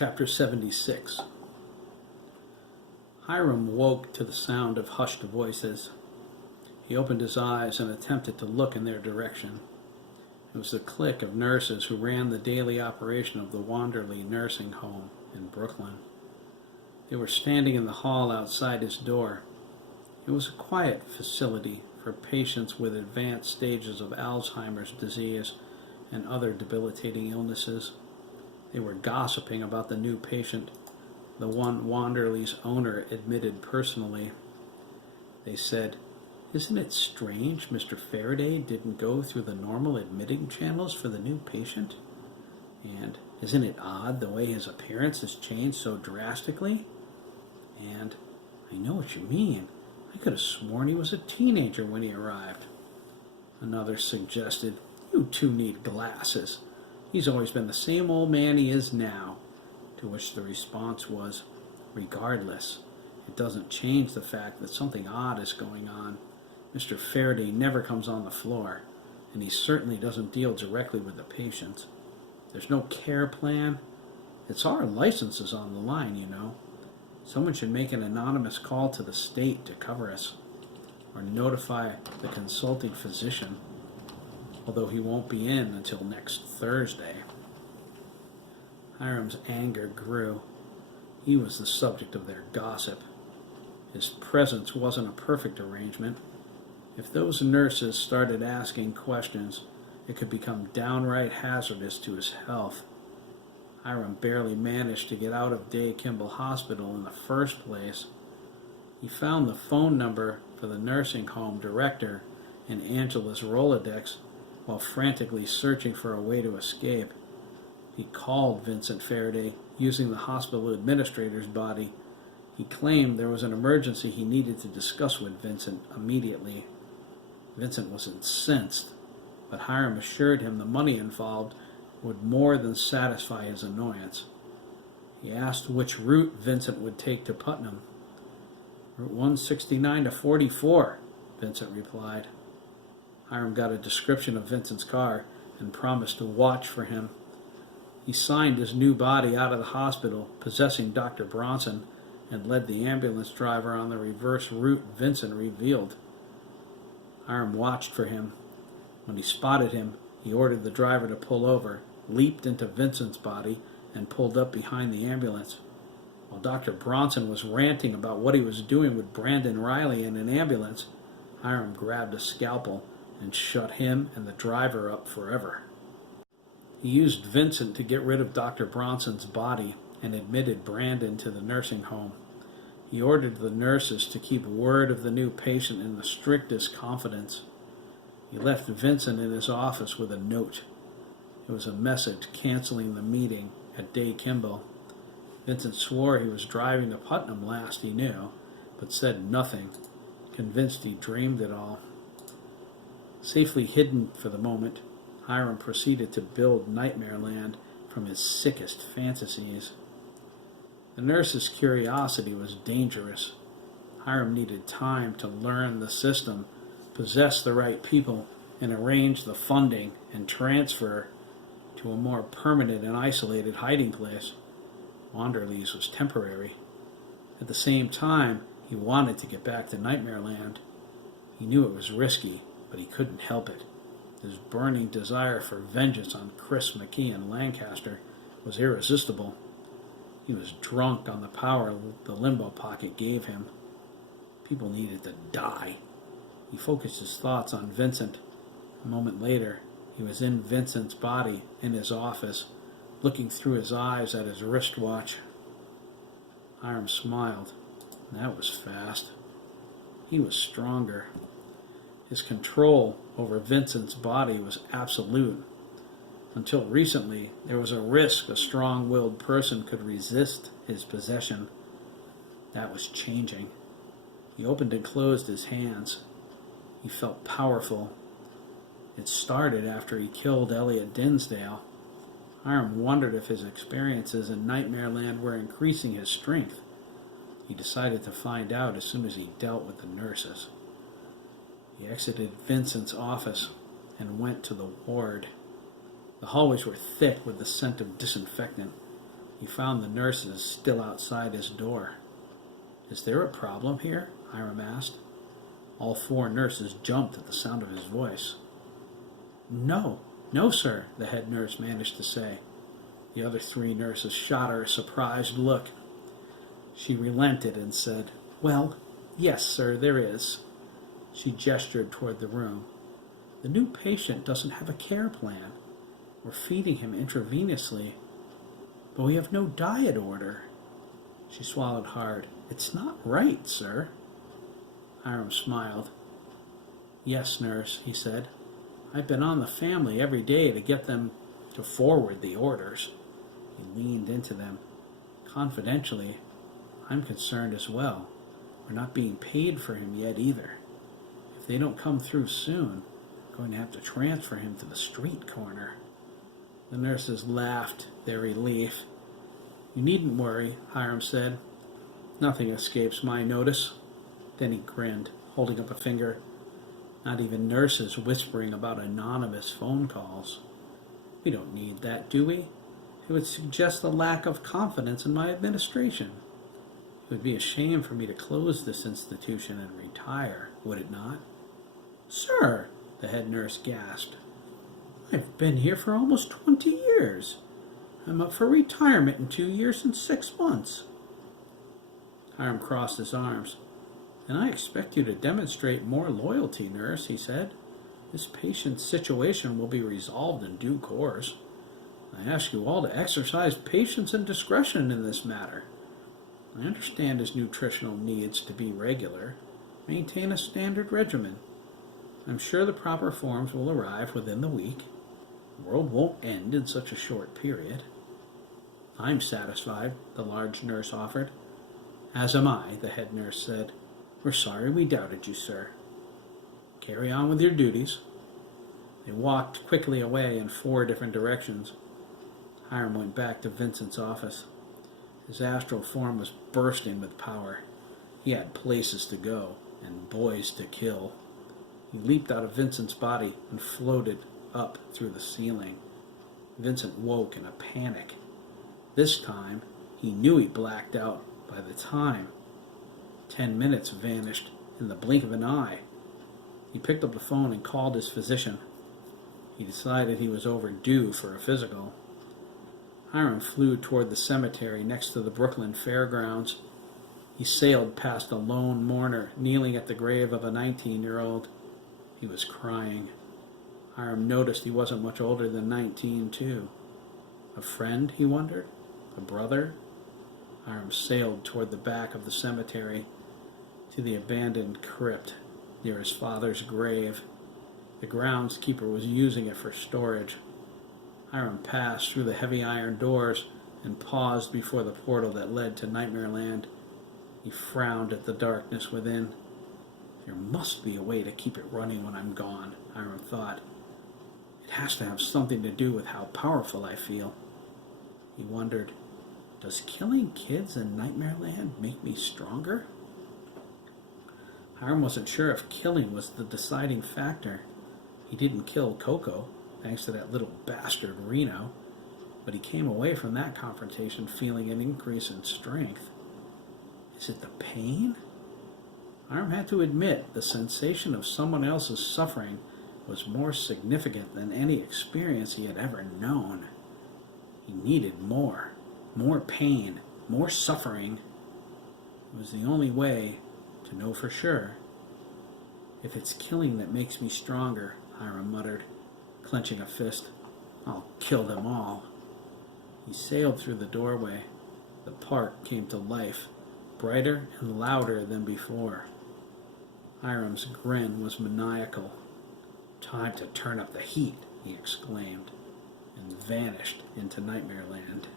Chapter 76. Hiram woke to the sound of hushed voices. He opened his eyes and attempted to look in their direction. It was the clique of nurses who ran the daily operation of the Wanderley nursing home in Brooklyn. They were standing in the hall outside his door. It was a quiet facility for patients with advanced stages of Alzheimer's disease and other debilitating illnesses. They were gossiping about the new patient, the one Wanderley's owner admitted personally. They said, "Isn't it strange Mr. Faraday didn't go through the normal admitting channels for the new patient? And isn't it odd the way his appearance has changed so drastically? And I know what you mean. I could have sworn he was a teenager when he arrived." Another suggested, "You two need glasses. He's always been the same old man he is now." To which the response was, "Regardless, it doesn't change the fact that something odd is going on. Mr. Faraday never comes on the floor, and he certainly doesn't deal directly with the patients. There's no care plan. It's our licenses on the line, you know. Someone should make an anonymous call to the state to cover us, or notify the consulting physician, although he won't be in until next Thursday." Hiram's anger grew. He was the subject of their gossip. His presence wasn't a perfect arrangement. If those nurses started asking questions, it could become downright hazardous to his health. Hiram barely managed to get out of Day Kimball Hospital in the first place. He found the phone number for the nursing home director in Angela's Rolodex while frantically searching for a way to escape. He called Vincent Faraday using the hospital administrator's body. He claimed there was an emergency he needed to discuss with Vincent immediately. Vincent was incensed, but Hiram assured him the money involved would more than satisfy his annoyance. He asked which route Vincent would take to Putnam. "Route 169 to 44, Vincent replied. Hiram got a description of Vincent's car and promised to watch for him. He signed his new body out of the hospital, possessing Dr. Bronson, and led the ambulance driver on the reverse route Vincent revealed. Hiram watched for him. When he spotted him, he ordered the driver to pull over, leaped into Vincent's body, and pulled up behind the ambulance. While Dr. Bronson was ranting about what he was doing with Brandon Riley in an ambulance, Hiram grabbed a scalpel and shut him and the driver up forever. He used Vincent to get rid of Dr. Bronson's body and admitted Brandon to the nursing home. He ordered the nurses to keep word of the new patient in the strictest confidence. He left Vincent in his office with a note. It was a message canceling the meeting at Day Kimball. Vincent swore he was driving to Putnam last he knew, but said nothing, convinced he dreamed it all. Safely hidden for the moment, Hiram proceeded to build Nightmare Land from his sickest fantasies. The nurse's curiosity was dangerous. Hiram needed time to learn the system, possess the right people, and arrange the funding and transfer to a more permanent and isolated hiding place. Wanderley's was temporary. At the same time, he wanted to get back to Nightmare Land. He knew it was risky, but he couldn't help it. His burning desire for vengeance on Chris McKee and Lancaster was irresistible. He was drunk on the power the limbo pocket gave him. People needed to die. He focused his thoughts on Vincent. A moment later, he was in Vincent's body in his office, looking through his eyes at his wristwatch. Hiram smiled. That was fast. He was stronger. His control over Vincent's body was absolute. Until recently, there was a risk a strong-willed person could resist his possession. That was changing. He opened and closed his hands. He felt powerful. It started after he killed Elliot Dinsdale. Hiram wondered if his experiences in Nightmare Land were increasing his strength. He decided to find out as soon as he dealt with the nurses. He exited Vincent's office and went to the ward. The hallways were thick with the scent of disinfectant. He found the nurses still outside his door. "Is there a problem here?" Hiram asked. All 4 nurses jumped at the sound of his voice. "No, no, sir," the head nurse managed to say. The other 3 nurses shot her a surprised look. She relented and said, "Well, yes, sir, there is." She gestured toward the room. "The new patient doesn't have a care plan. We're feeding him intravenously, but we have no diet order." She swallowed hard. "It's not right, sir." Hiram smiled. "Yes, nurse," he said. "I've been on the family every day to get them to forward the orders." He leaned into them. "Confidentially, I'm concerned as well. We're not being paid for him yet either. If they don't come through soon, I'm going to have to transfer him to the street corner." The nurses laughed their relief. "You needn't worry," Hiram said. "Nothing escapes my notice." Then he grinned, holding up a finger. "Not even nurses whispering about anonymous phone calls. We don't need that, do we? It would suggest a lack of confidence in my administration. It would be a shame for me to close this institution and retire, would it not?" "Sir," the head nurse gasped. "I've been here for almost 20 years. I'm up for retirement in 2 years and 6 months. Hiram crossed his arms. "And I expect you to demonstrate more loyalty, nurse," he said. "This patient's situation will be resolved in due course. I ask you all to exercise patience and discretion in this matter. I understand his nutritional needs to be regular. Maintain a standard regimen. I'm sure the proper forms will arrive within the week. The world won't end in such a short period." "I'm satisfied," the large nurse offered. "As am I," the head nurse said. "We're sorry we doubted you, sir. Carry on with your duties." They walked quickly away in 4 different directions. Hiram went back to Vincent's office. His astral form was bursting with power. He had places to go and boys to kill. He leaped out of Vincent's body and floated up through the ceiling. Vincent woke in a panic. This time, he knew he blacked out by the time. 10 minutes vanished in the blink of an eye. He picked up the phone and called his physician. He decided he was overdue for a physical. Hiram flew toward the cemetery next to the Brooklyn Fairgrounds. He sailed past a lone mourner kneeling at the grave of a 19-year-old. He was crying. Hiram noticed he wasn't much older than 19, too. A friend, he wondered? A brother? Hiram sailed toward the back of the cemetery to the abandoned crypt near his father's grave. The groundskeeper was using it for storage. Hiram passed through the heavy iron doors and paused before the portal that led to Nightmare Land. He frowned at the darkness within. There must be a way to keep it running when I'm gone, Hiram thought. It has to have something to do with how powerful I feel. He wondered, does killing kids in Nightmare Land make me stronger? Hiram wasn't sure if killing was the deciding factor. He didn't kill Coco, thanks to that little bastard Reno, but he came away from that confrontation feeling an increase in strength. Is it the pain? Hiram had to admit the sensation of someone else's suffering was more significant than any experience he had ever known. He needed more pain, more suffering. It was the only way to know for sure. If it's killing that makes me stronger, Hiram muttered, clenching a fist, I'll kill them all. He sailed through the doorway. The park came to life, brighter and louder than before. Hiram's grin was maniacal. Time to turn up the heat, he exclaimed, and vanished into Nightmare Land.